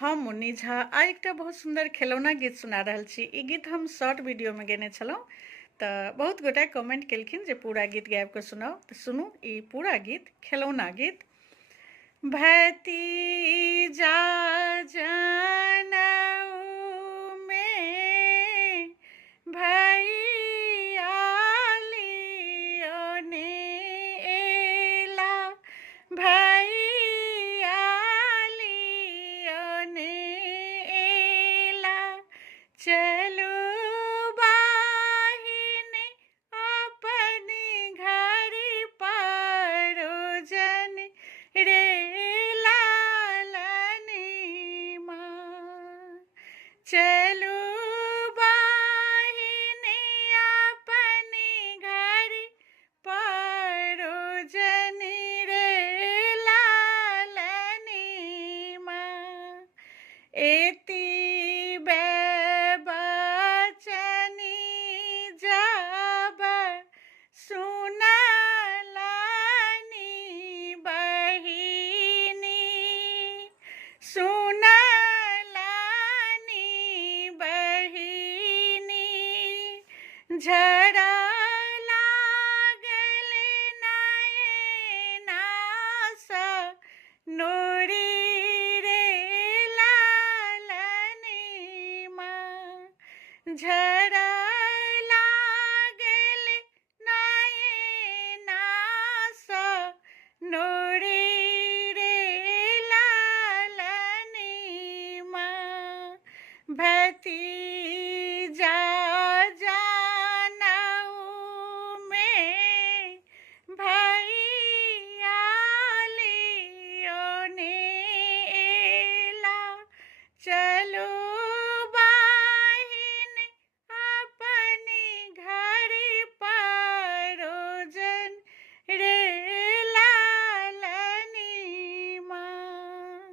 हम मुन्नी झा आ एक बहुत सुंदर खिलौना गीत सुना रहल छी। ई गीत हम शॉर्ट वीडियो में गेने छलहुँ तऽ बहुत गोटा कमेंट केलखिन जे पूरा गीत गाबि कऽ सुनाउ, तऽ सुनू ई पूरा गीत, खिलौना गीत। भतीजा जनऊ में भैया लियोने एला, भैया लियोने एला, चलू बाहिनी अपनी घरी परोजन रे लालनी माँ। चलू बाहिनी अपनी घरी परोजन रे लालनी माँ। एती बचनी जब सुनलानी बहिनी, सुनलानी बहिनी, झरा लागल नयना सँ नोरी रे लालनी माँ। झरा लागल नयना सँ नोरी रे लालनी माँ। भतीजा जनऊ में भैया लियोने एला, चलो बाहिनी अपनी घरी परोजन रे लालनी माँ।